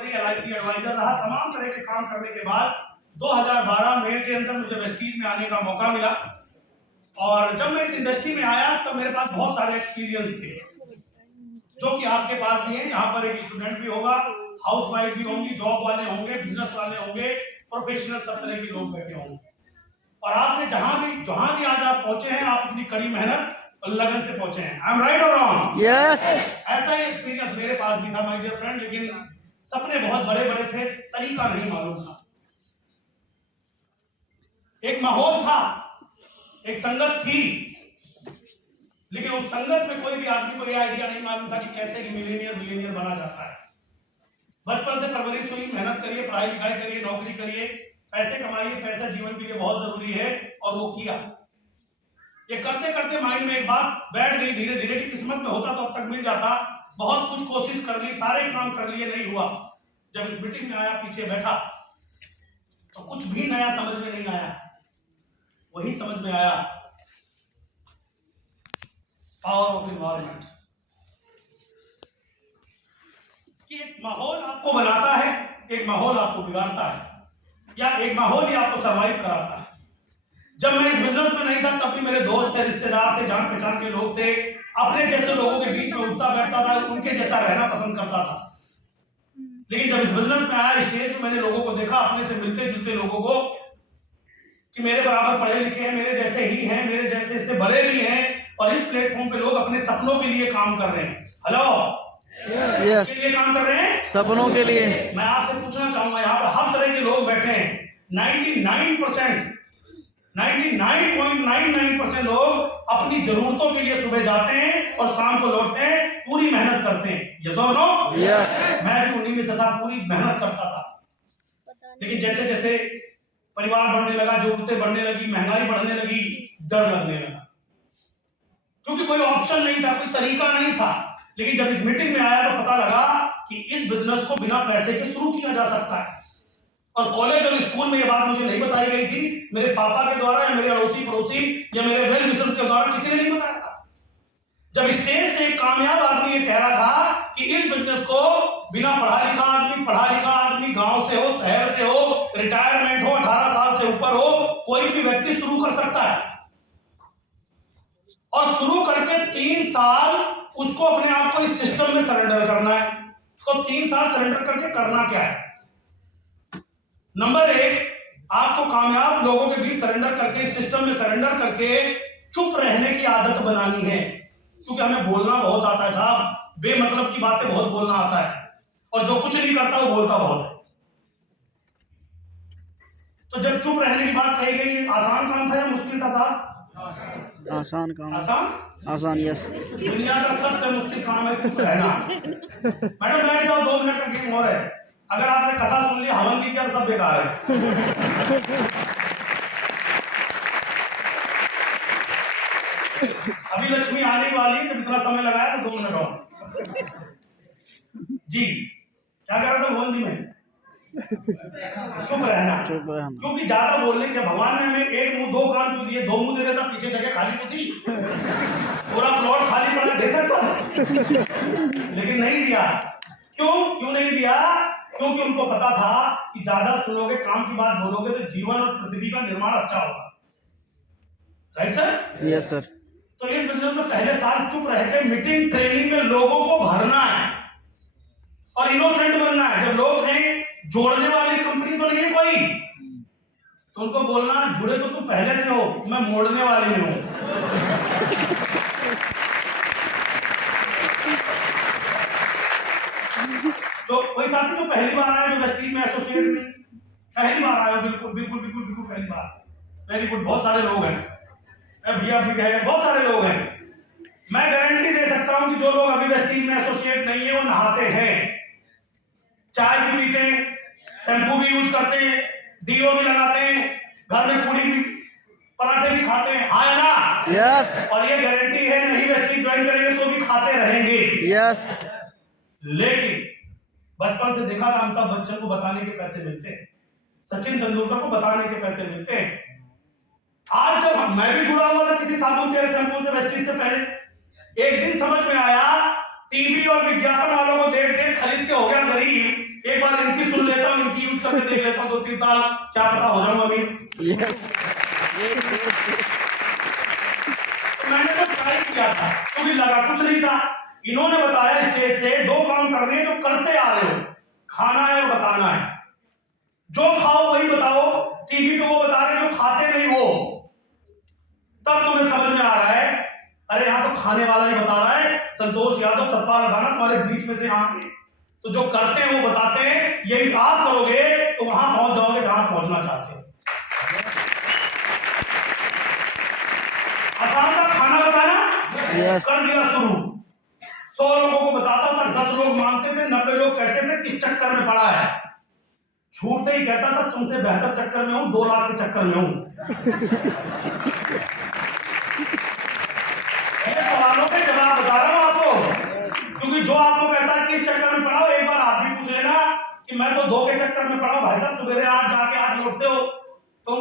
करी, LIC adviser रहा, तमाम तरह के काम करने के बाद 2012 मई के अंदर मुझे वेस्टीज में आने का मौका मिला। और जब मैं इस इंडस्ट्री में आया तब मेरे पास बहुत सारे एक्सपीरियंस थे, जो कि आपके पास भी है। यहाँ पर एक स्टूडेंट भी होगा, हाउस वाइफ भी होंगी, जॉब वाले होंगे, बिजनेस वाले होंगे, प्रोफेशनल, सब तरह के लोग बैठे होंगे। और आपने जहां भी आज आप पहुंचे हैं, आप अपनी कड़ी मेहनत और लगन से पहुंचे हैं। आई एम राइट और रॉन्ग? यस। ऐसा ही एक्सपीरियंस मेरे पास भी था माय डियर फ्रेंड, लेकिन सपने बहुत बड़े बड़े थे, तरीका नहीं मालूम था। एक माहौल था, एक संगत थी, लेकिन उस संगत में कोई भी आदमी को यह आइडिया नहीं मालूम था कि कैसे मिलीनियर बना जाता है। बचपन से परवरिश हुई, मेहनत करिए, पढ़ाई लिखाई करिए, नौकरी करिए, पैसे कमाइए, पैसा जीवन के लिए बहुत जरूरी है, और वो किया। ये करते करते माइंड में एक बात बैठ गई धीरे धीरे कि किस्मत में होता तो अब तक मिल जाता। बहुत कुछ कोशिश कर ली, सारे काम कर लिए, नहीं हुआ। जब इस मीटिंग में आया, पीछे बैठा, तो कुछ भी नया समझ में नहीं आया। वही समझ में आया, पावर ऑफ इन्वायरमेंट, कि एक माहौल आपको बनाता है, एक माहौल आपको बिगाड़ता है, या एक माहौल ही आपको सरवाइव कराता है। जब मैं इस बिजनेस में नहीं था तब भी मेरे दोस्त थे, रिश्तेदार थे, जान पहचान के लोग थे, अपने जैसे लोगों के बीच में उठता बैठता था, उनके जैसा रहना पसंद करता था। लेकिन जब इस बिजनेस में आया, स्टेज में मैंने लोगों को देखा, अपने से मिलते जुलते लोगों को, कि मेरे बराबर पढ़े लिखे हैं, मेरे जैसे ही हैं, मेरे जैसे इससे बड़े भी हैं, और इस प्लेटफॉर्म पे लोग अपने सपनों के लिए काम कर रहे हैं। हेलो, यस, किसके लिए काम कर रहे हैं? सपनों के लिए। मैं आपसे पूछना चाहूंगा, यहाँ पर हर तरह के लोग बैठे हैं। 99.99% लोग अपनी जरूरतों के लिए सुबह जाते हैं और शाम को लौटते हैं, पूरी मेहनत करते हैं। यस और नो? यस। मैं भी उन्हीं में से था, पूरी मेहनत करता था। लेकिन जैसे जैसे परिवार बढ़ने लगा, जरूरतें बढ़ने लगी, महंगाई बढ़ने लगी, डर लगने लगा, क्योंकि कोई ऑप्शन नहीं था, कोई तरीका नहीं था। लेकिन जब इस मीटिंग में आया तो पता लगा कि इस बिजनेस को बिना पैसे के शुरू किया जा सकता है। और कॉलेज और स्कूल में ये बात मुझे नहीं बताई गई थी, मेरे पापा के द्वारा या मेरे अड़ोसी पड़ोसी या मेरे वेल विशर के द्वारा किसी ने नहीं बताया था। जब स्टेज से एक कामयाब आदमी ये कह रहा था कि इस बिजनेस को बिना पढ़ा लिखा आदमी, गांव से हो, शहर से हो, रिटायरमेंट हो, 18 साल से ऊपर हो, कोई भी व्यक्ति शुरू कर सकता है। और शुरू करके 3 साल उसको अपने आप को इस सिस्टम में सरेंडर करना है। तो 3 साल सरेंडर करके करना क्या है? नंबर 1, आपको कामयाब लोगों के बीच सरेंडर करके, इस सिस्टम में सरेंडर करके चुप रहने की आदत बनानी है। क्योंकि हमें बोलना बहुत आता है साहब, बेमतलब की बातें बहुत बोलना आता है, और जो कुछ नहीं करता वो बोलता बहुत है। तो जब चुप रहने की बात कही गई, आसान काम था या मुश्किल था साहब? आसान काम। आसान, यस। दुनिया का सबसे मुश्किल काम है चुप रहना। मैडम बैठ जाओ, 2 मिनट का गेम हो रहा है। अगर आपने कथा सुन ली, हवन नहीं किया, सब बेकार है। अभी लक्ष्मी आने वाली है, जब इतना समय लगाया तो 2 मिनट और। जी, क्या कर रहा था भवन जी में? चुप रहना। क्योंकि ज्यादा बोलने के, भगवान ने हमें 1 मुंह 2 कान क्यों दिए? 2 मुंह दे देता, पीछे जगह खाली तो थी, पूरा प्लॉट खाली पड़ा दे सकता था, लेकिन नहीं दिया। क्यों नहीं दिया? क्योंकि उनको पता था कि ज्यादा सुनोगे, काम की बात बोलोगे तो जीवन और पृथ्वी का निर्माण अच्छा होगा। Right sir? Yes sir. तो इस बिजनेस में पहले साल चुप रह के मीटिंग ट्रेनिंग में लोगों को भरना है और इनोसेंट बनना है। जब लोग हैं, जोड़ने वाली कंपनी तो नहीं है कोई, तो उनको बोलना, जुड़े तो तुम पहले से हो, मैं मोड़ने वाली में हूं। तो कोई साथी जो पहली बार आया, जो वेस्टीज में एसोसिएट नहीं, पहली बार आया, बिल्कुल पहली बार, वेरी गुड, बहुत सारे लोग हैं, भैया भी गए, बहुत सारे लोग हैं। मैं गारंटी दे सकता हूं कि जो लोग अभी वेस्टीज में एसोसिएट नहीं है, वो नहाते हैं, चाय भी पीते हैं, शैम्पू भी यूज करते हैं, डीओ भी लगाते हैं, घर में पूड़ी भी, पराठे भी खाते हैं, हाँ ना? यस। और ये गारंटी है, नहीं वेस्टीज ज्वाइन करेंगे तो भी खाते रहेंगे। यस। लेकिन बचपन से देखा था, अमिताभ बच्चन को बताने के पैसे मिलते हैं, सचिन तेंदुलकर को बताने के पैसे मिलते हैं। आज जब मैं भी जुड़ा हुआ था किसी साबुन तेल शैम्पू से वेस्टीज से पहले, एक दिन समझ में आया, टीवी और विज्ञापन वालों को देख देख खरीद के हो गया गरीब, एक बार इनकी सुन लेता हूँ, इनकी यूज करके देख लेता हूँ 2-3 साल, क्या पता हो जाऊंगा अमीर। यस तो मैंने तो ट्राई किया था क्योंकि लगा कुछ नहीं था। इन्होंने बताया स्टेज से 2 काम करने हैं जो करते आ रहे हो, खाना है और बताना है। जो खाओ वही बताओ, टीवी पे वो बता रहे हैं जो खाते नहीं हो, तब तुम्हें समझ में आ रहा है अरे यहां तो खाने वाला ही बता रहा है। संतोष यादव सतपाल अखाना तुम्हारे बीच में से आएंगे, तो जो करते हैं वो बताते हैं। यही आप करोगे तो वहां पहुंच जाओगे जहां पहुंचना चाहते हो। आसान था खाना बताना, यस कर दिया शुरू। 100 लोगों को बताता था, 10 लोग मानते थे, 90 लोग कहते थे किस चक्कर में पड़ा है। छूटते ही कहता था तुमसे बेहतर चक्कर में हूं, 2 लाख के चक्कर में हूं। ये सवालों के जवाब बता रहा हूं आपको, क्योंकि जो आपको कहता है किस चक्कर में पड़ा हो, एक बार आप भी पूछ लेना कि मैं तो 2 के चक्कर में पड़ा हूं। भाई साहब सवेरे 8 जाके 8 लौटते हो तुम।